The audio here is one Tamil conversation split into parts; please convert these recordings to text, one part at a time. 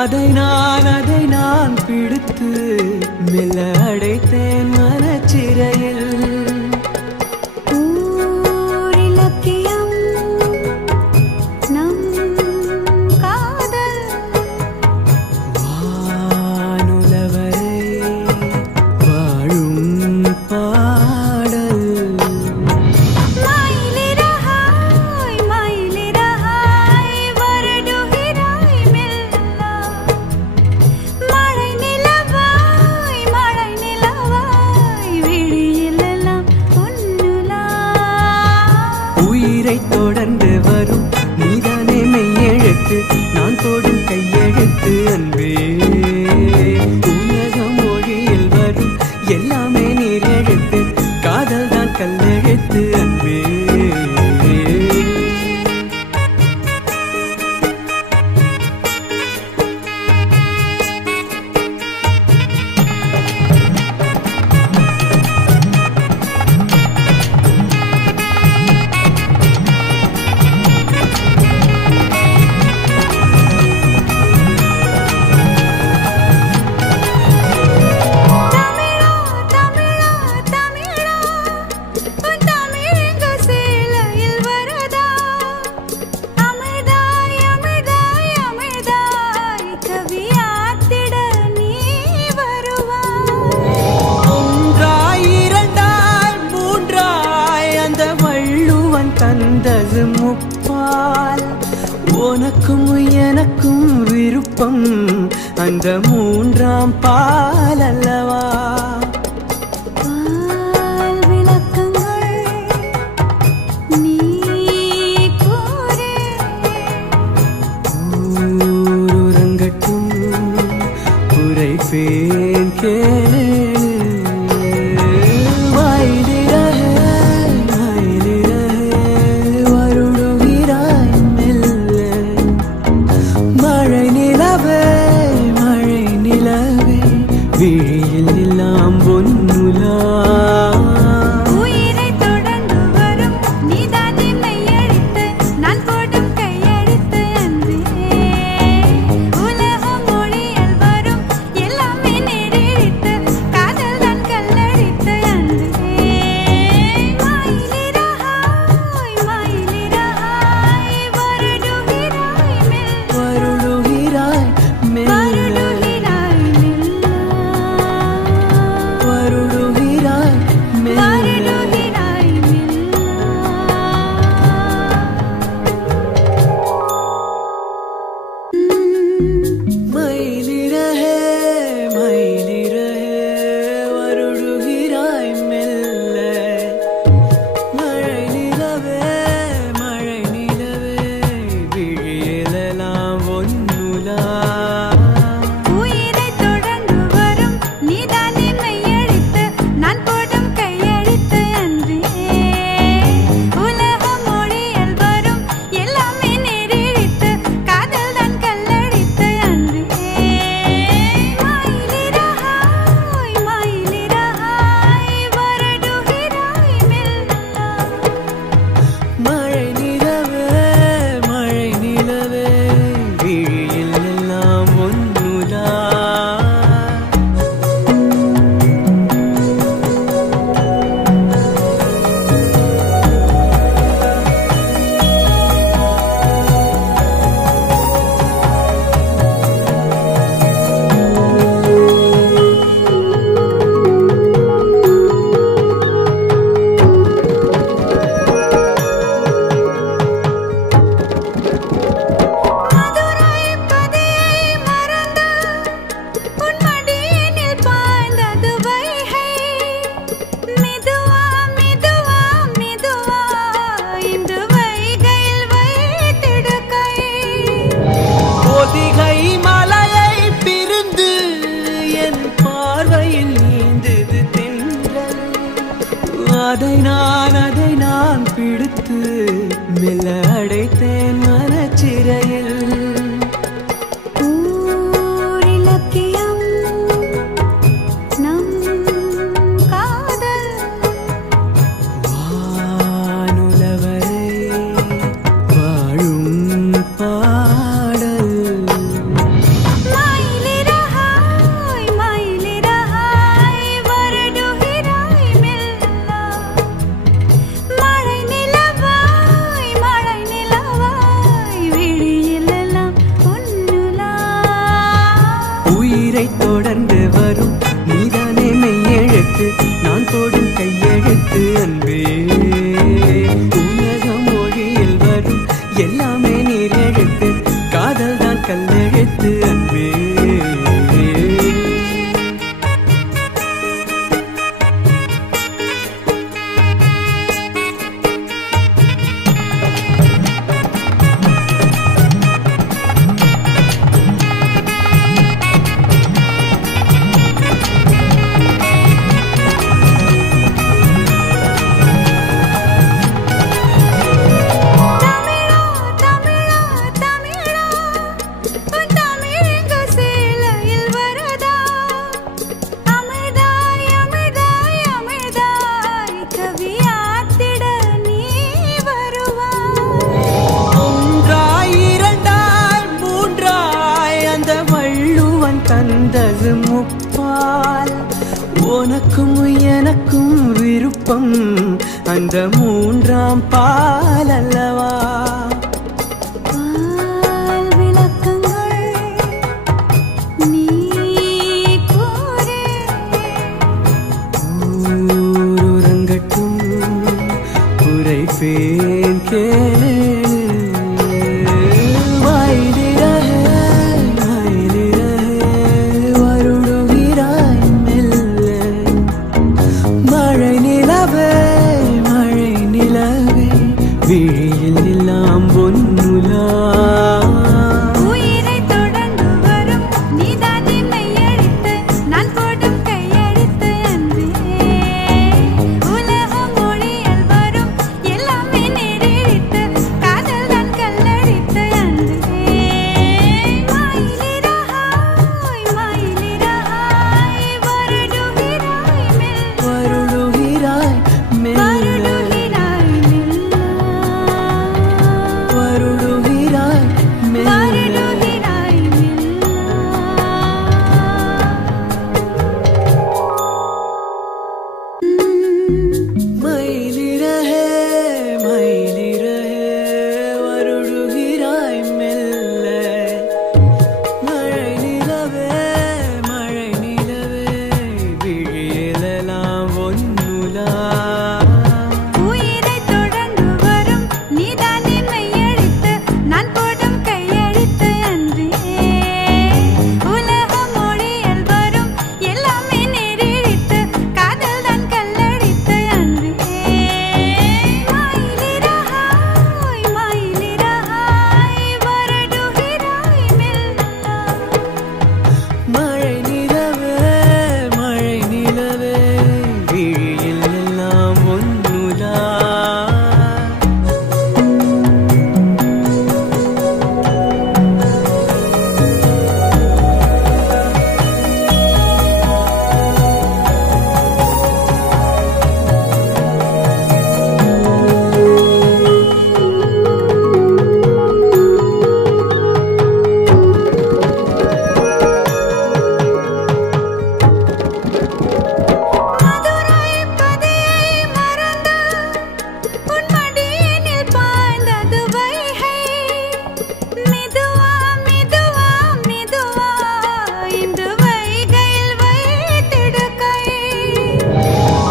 அதை நான் பிடித்து மெல்ல அடைத்தேன் மனச்சிறையில். தொடர்ந்து வரும் நீதானே மெய்யெழுத்து, நான் போடும் கையெழுத்து அன்பே. உலக மொழியில் வரும் எல்லாமே நீர் எழுத்து, காதல் தான் கல்லெழுத்து அன்பே. தந்தது முப்பால் உனக்கும் எனக்கும் விருப்பம், அந்த மூன்றாம் பால் அல்லவா. ஊரங்கட்டும் உரைப்பேன் கேளு. விழியில் எல்லாம் பொன்னுலா, உயிரை தொடர்ந்து வரும் நீதானே மெய்யெழுத்து, நான் போடும் கையெழுத்து அன்பே. உலக மொழியில் வரும் எல்லாமே நீரெழுத்து, காதல் தான் கல்லெழுத்து அன்பே. மயிலிறகாய் மயிலிறகாய் வருடுகிறாய் மெல்ல, வருடுகிறாய் அதை நான் பிடித்து மெல்ல அடைத்தேன் மனச்சிறையில். மயிலிறகாய் அன்பே உலக மொழியில் வரும் எல்லாமே நீர் எழுத்து காதல் தான் கல்லெழுத்து அன்பே தந்தது முப்பால் உனக்கும் எனக்கும் விருப்பம் அந்த மூன்றாம் பால் அல்லவா விளக்கங்கள் நீ கூறே ஊரங்கட்டும் குறைப்பேன் கேளு விழியில் எல்லாம் பொன்னுலா உயிரை தொடர்ந்து வரும் நீதான் என்னை அழைத்து நான் போடும் கையெழுத்து அன்பே உலக மொழியில் வரும் எல்லாமே நேரெழுத்து காதல் தான் கல்லெழுத்து அன்பே மயிலிறகாய் வருடுகிறாய்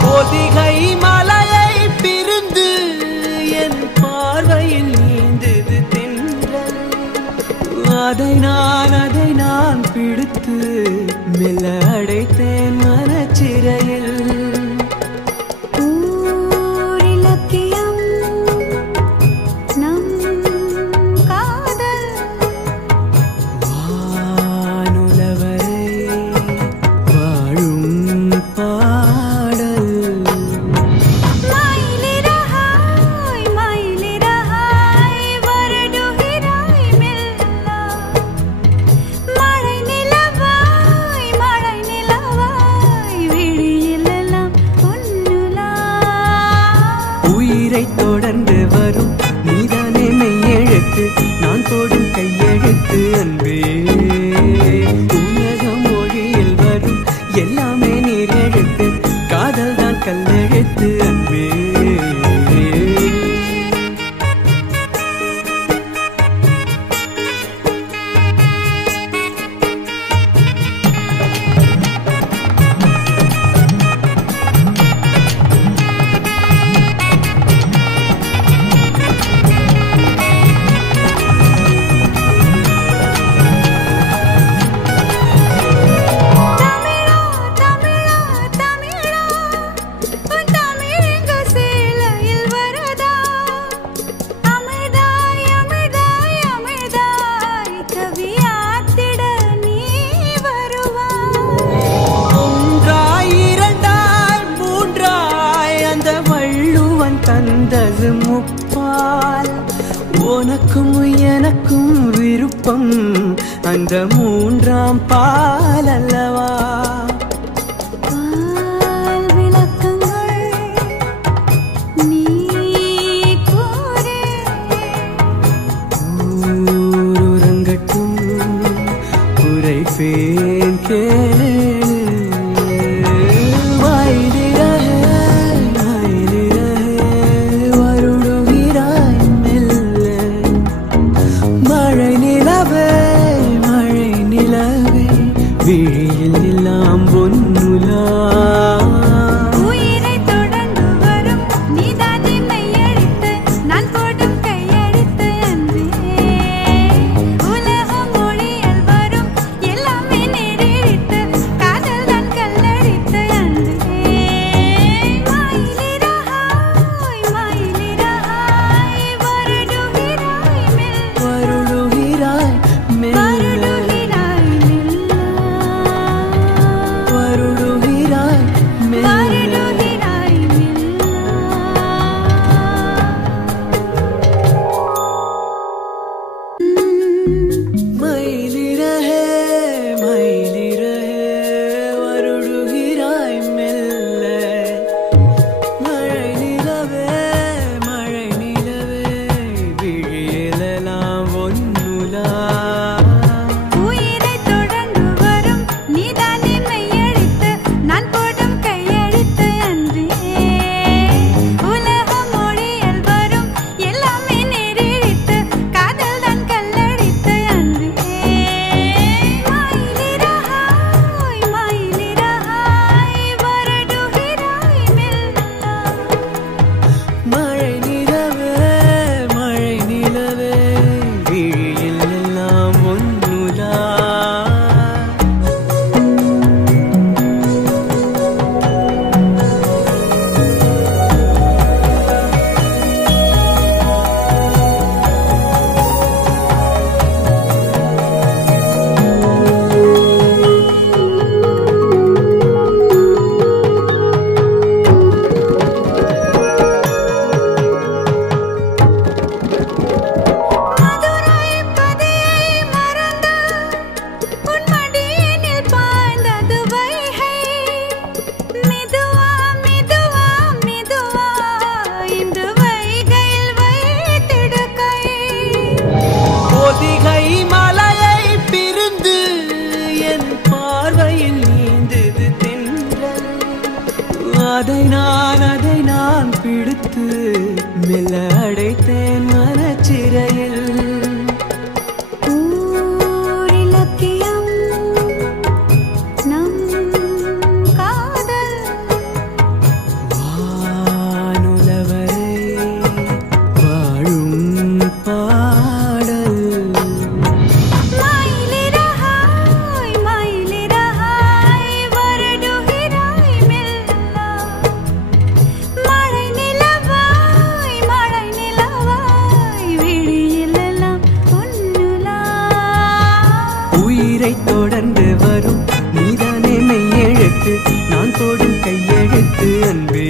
பொதிகை மலையை பிரிந்து என் பார்வையில் நீந்தது தென்றல் அதை நான் பிடித்து மெல்ல அடைத்தேன் மனச்சிறையில் ஊரிலக்கியம் நம் காதல் வானுலவரை வாழும் பாடல் மயிலிறகாய் வருடுகிறாய் மெல்ல மழை நிலவாய் விழியில் எல்லாம் பொன்னுலா உயிரை தொடர்ந்து வரும் நீதானே மெய்யெழுத்து நான் போடும் கையெழுத்து அன்பே உலக மொழியில் வரும் எல்லாமே நீர் எழுத்து காதல் தான் கல்லெழுத்து அன்பே வள்ளுவன் தந்தது முப்பால் உனக்கும் எனக்கும் விருப்பம் அந்த மூன்றாம் பால் அல்லவா அதை நான் பிடித்து மெல்ல அடைத்தேன் மனச்சிறையில் ஊரிலக்கியம் நம் காதல் வானுலவரை வாழும் பாடல் தொடர்ந்து வரும் நீதானே மெய்யெழுத்து நான் போடும் கையெழுத்து அன்பே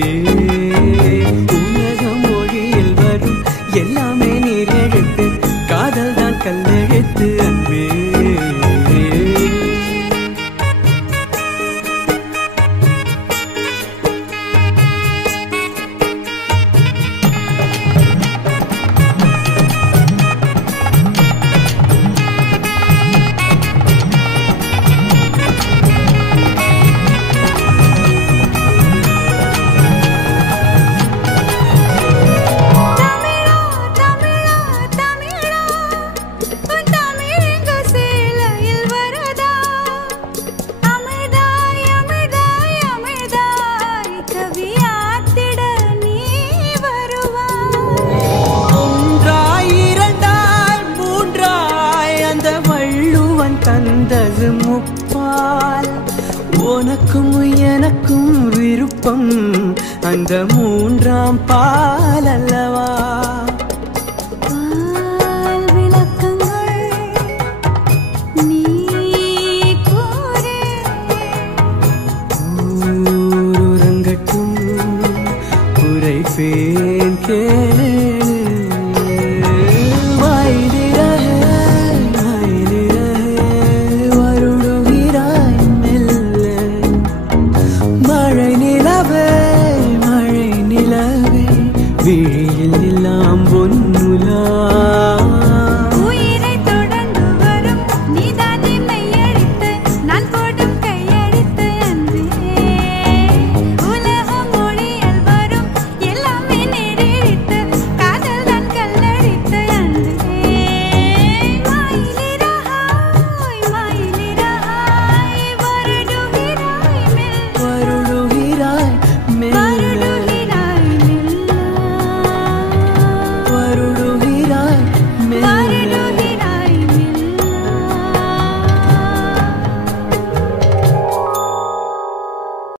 உலக மொழியில் வரும் எல்லாமே நீர் எழுத்து காதல் தான் கல்லெழுத்து அன்பே தந்தது முப்பால் உனக்கும் எனக்கும் விருப்பம் அந்த மூன்றாம் பால் அல்லவா ஊரங்கட்டும் குறை கேட்பேன் கேளு. வாயிலிரகே வருடுகிறாய் மெல்ல. மழை நிலவே விழியில் எல்லாம் பொன்னுலா.